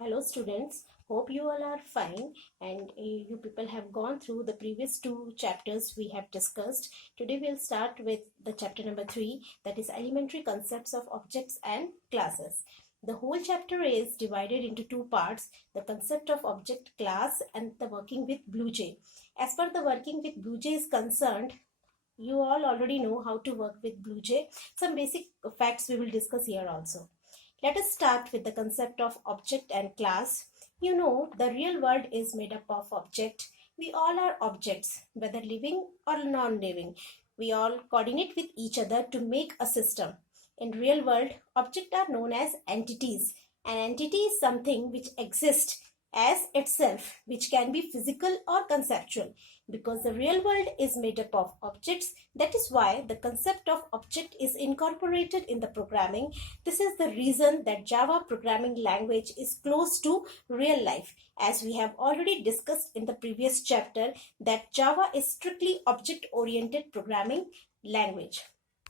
Hello students, hope you all are fine and you people have gone through the previous two chapters we have discussed. Today we'll start with the chapter number 3, that is elementary concepts of objects and classes. The whole chapter is divided into two parts, the concept of object class and the working with BlueJ. As per the working with BlueJ is concerned, you all already know how to work with BlueJ. Some basic facts we will discuss here also. Let us start with the concept of object and class. You know, the real world is made up of object. We all are objects, whether living or non-living. We all coordinate with each other to make a system. In real world, objects are known as entities. An entity is something which exists as itself, which can be physical or conceptual. Because the real world is made up of objects, that is why the concept of object is incorporated in the programming. This is the reason that Java programming language is close to real life. As we have already discussed in the previous chapter, that Java is strictly object-oriented programming language.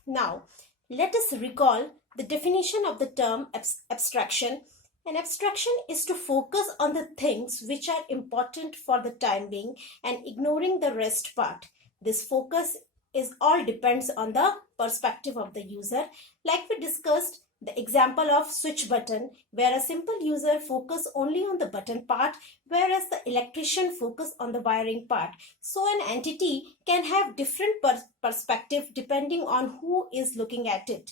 Now, let us recall the definition of the term abstraction. An abstraction is to focus on the things which are important for the time being and ignoring the rest part. This focus is all depends on the perspective of the user. Like we discussed, the example of switch button, where a simple user focus only on the button part, whereas the electrician focus on the wiring part. So an entity can have different perspective depending on who is looking at it.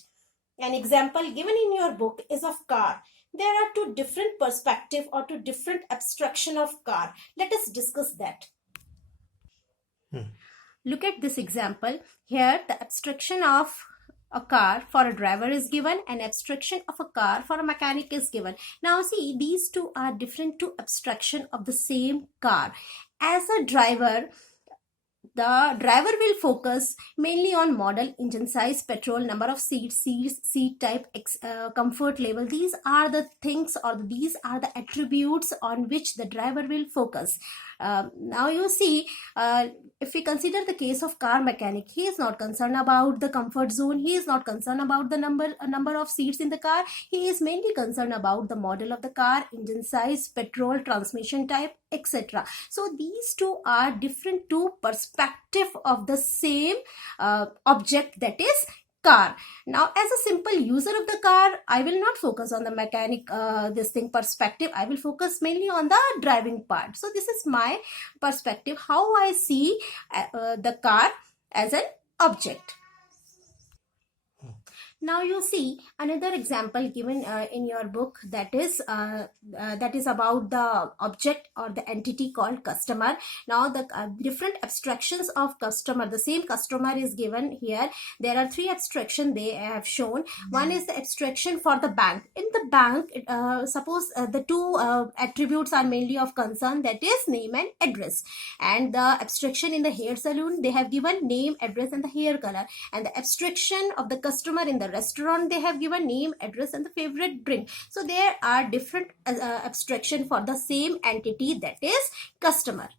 An example given in your book is of car. There are two different perspectives or two different abstraction of car. Let us discuss that. Look at this example. Here the abstraction of a car for a driver is given, and abstraction of a car for a mechanic is given. Now see, these two are different two abstraction of the same car. As a driver, the driver will focus mainly on model, engine size, petrol, number of seats, seat type, comfort level. These are the things, or these are the attributes on which the driver will focus. Now you see, if we consider the case of car mechanic, he is not concerned about the comfort zone. He is not concerned about the number of seats in the car. He is mainly concerned about the model of the car, engine size, petrol, transmission type, etc. So these two are different two perspective of the same object, that is car. Now as a simple user of the car, I will not focus on the mechanic perspective. I will focus mainly on the driving part. So this is my perspective, how I see the car as an object. Now you see another example given in your book, that is about the object or the entity called customer. Now the different abstractions of customer, the same customer is given here. There are three abstractions they have shown. One is the abstraction for the bank. In the bank, suppose the two attributes are mainly of concern, that is name and address. And the abstraction in the hair salon, they have given name, address and the hair color. And the abstraction of the customer in the restaurant, they have given name, address and the favorite drink. So there are different abstraction for the same entity, that is customer.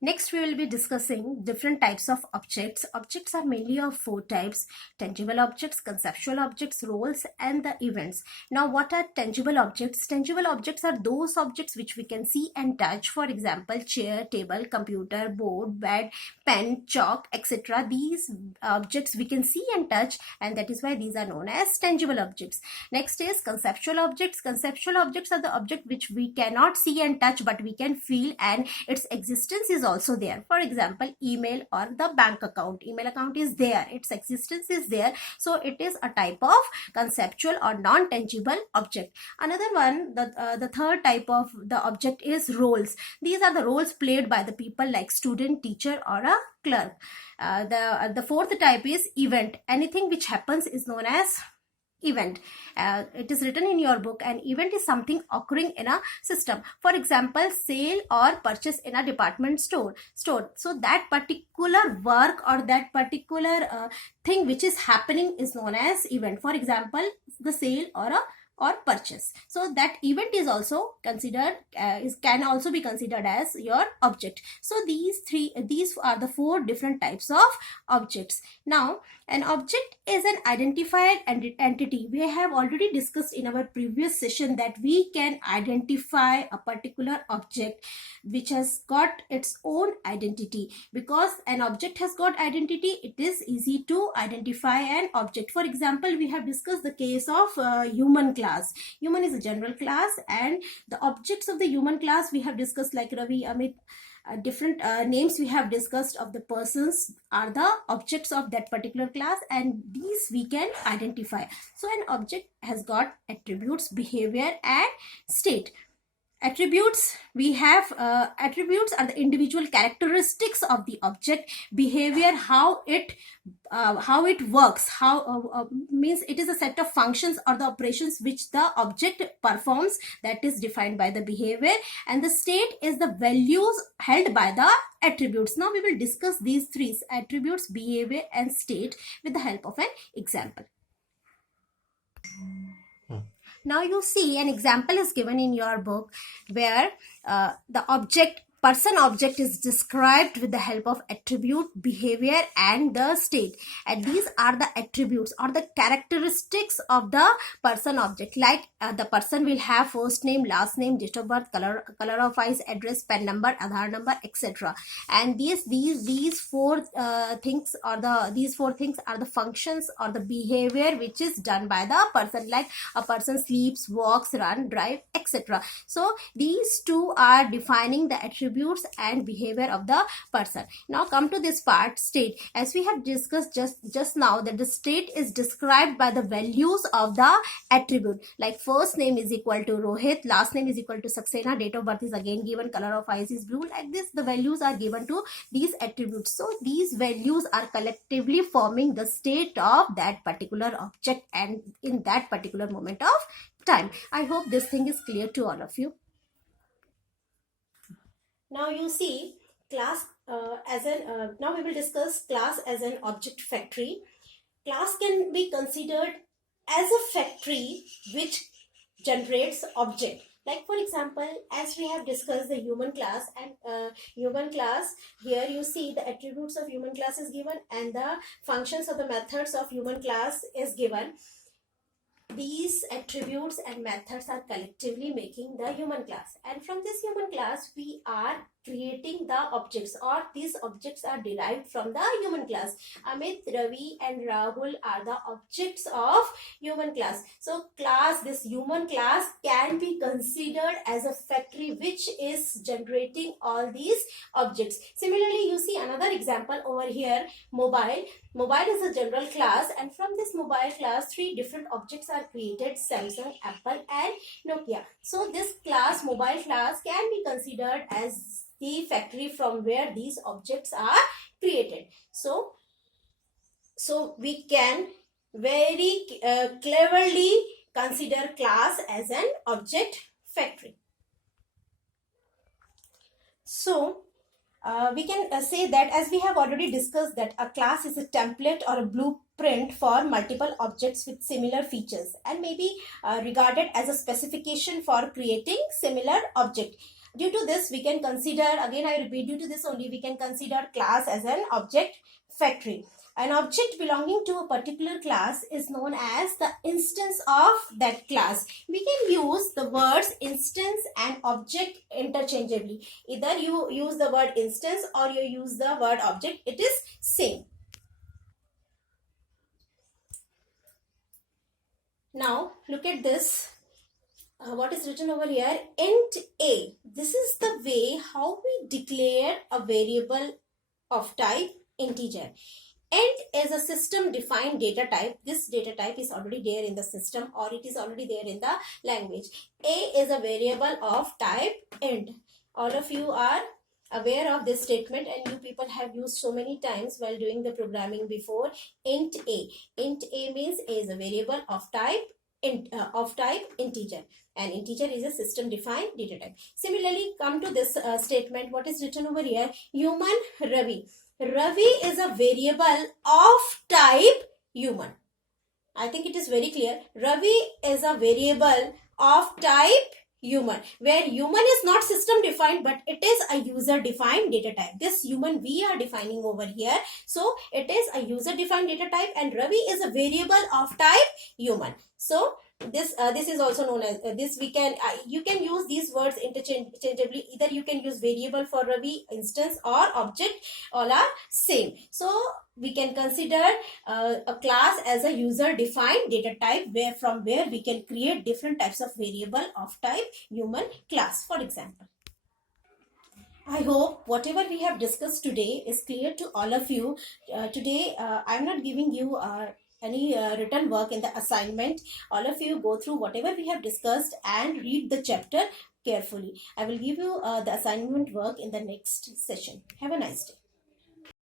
Next, we will be discussing different types of objects. Objects are mainly of four types: tangible objects, conceptual objects, roles, and the events. Now, what are tangible objects? Tangible objects are those objects which we can see and touch. For example, chair, table, computer, board, bed, pen, chalk, etc. These objects we can see and touch, and that is why these are known as tangible objects. Next is conceptual objects. Conceptual objects are the object which we cannot see and touch, but we can feel, and its existence is also there. For example, email or the bank account. Email account is there, its existence is there, so it is a type of conceptual or non-tangible object. Another one, the third type of the object is roles. These are the roles played by the people like student, teacher or a clerk. The fourth type is event. Anything which happens is known as event. It is written in your book, an event is something occurring in a system. For example, sale or purchase in a department store. So that particular work or that particular thing which is happening is known as event. For example, the sale or purchase. So that event is also considered can also be considered as your object. So these are the four different types of objects. Now An object is an identified entity. We have already discussed in our previous session that we can identify a particular object which has got its own identity. Because an object has got identity, it is easy to identify an object. For example, we have discussed the case of human class. Human is a general class, and the objects of the human class we have discussed, like Ravi, Amit, different names we have discussed of the persons are the objects of that particular class, and these we can identify. So an object has got attributes, behavior, and state. Attributes, we have attributes are the individual characteristics of the object. Behavior, how it works, means it is a set of functions or the operations which the object performs, that is defined by the behavior. And the state is the values held by the attributes. Now we will discuss these three: attributes, behavior, and state, with the help of an example. Now you see an example is given in your book where the person object is described with the help of attribute, behavior, and the state. And these are the attributes or the characteristics of the person object. Like the person will have first name, last name, date of birth, color of eyes, address, pen number, Aadhaar number, etc. And these four things are the functions or the behavior which is done by the person. Like a person sleeps, walks, run, drive, etc. So these two are defining the attributes and behavior of the person. Now come to this part, state. As we have discussed just now, that the state is described by the values of the attribute. Like first name is equal to Rohit, last name is equal to Saxena, date of birth is again given, color of eyes is blue. Like this, the values are given to these attributes. So these values are collectively forming the state of that particular object and in that particular moment of time. I hope this thing is clear to all of you. Now you see class now we will discuss class as an object factory. Class can be considered as a factory which generates object. Like for example, as we have discussed the human class, and human class, here you see the attributes of human class is given and the functions or the methods of human class is given. These attributes and methods are collectively making the human class, and from this human class we are creating the objects, or these objects are derived from the human class. Amit, Ravi, and Rahul are the objects of human class. So this human class can be considered as a factory which is generating all these objects. Similarly, you see another example over here, mobile. Mobile is a general class, and from this mobile class, three different objects are created: Samsung, Apple, and Nokia. So this class, mobile class, can be considered as the factory from where these objects are created. So we can very cleverly consider class as an object factory. So we can say that, as we have already discussed, that a class is a template or a blueprint for multiple objects with similar features, and may be regarded as a specification for creating similar object. Due to this, we can consider, again I repeat, due to this only we can consider class as an object factory. An object belonging to a particular class is known as the instance of that class. We can use the words instance and object interchangeably. Either you use the word instance or you use the word object, it is same. Now look at this. What is written over here? Int a. This is the way how we declare a variable of type integer. Int is a system defined data type. This data type is already there in the system, or it is already there in the language. A is a variable of type int. All of you are aware of this statement, and you people have used so many times while doing the programming before. Int a. Int a means A is a variable of type integer, and integer is a system defined data type. Similarly, come to this statement. What is written over here? Human Ravi. Ravi is a variable of type human. I think it is very clear. Ravi is a variable of type Human, where human is not system defined but it is a user defined data type. This human we are defining over here, so it is a user defined data type, and Ravi is a variable of type human. So this is also known as this we can you can use these words interchangeably. Either you can use variable for Ravi, instance, or object, all are same. So we can consider a class as a user defined data type, where we can create different types of variable of type human class, for example. I hope whatever we have discussed today is clear to all of you. Today, I'm not giving you any written work in the assignment. All of you go through whatever we have discussed and read the chapter carefully. I will give you the assignment work in the next session. Have a nice day.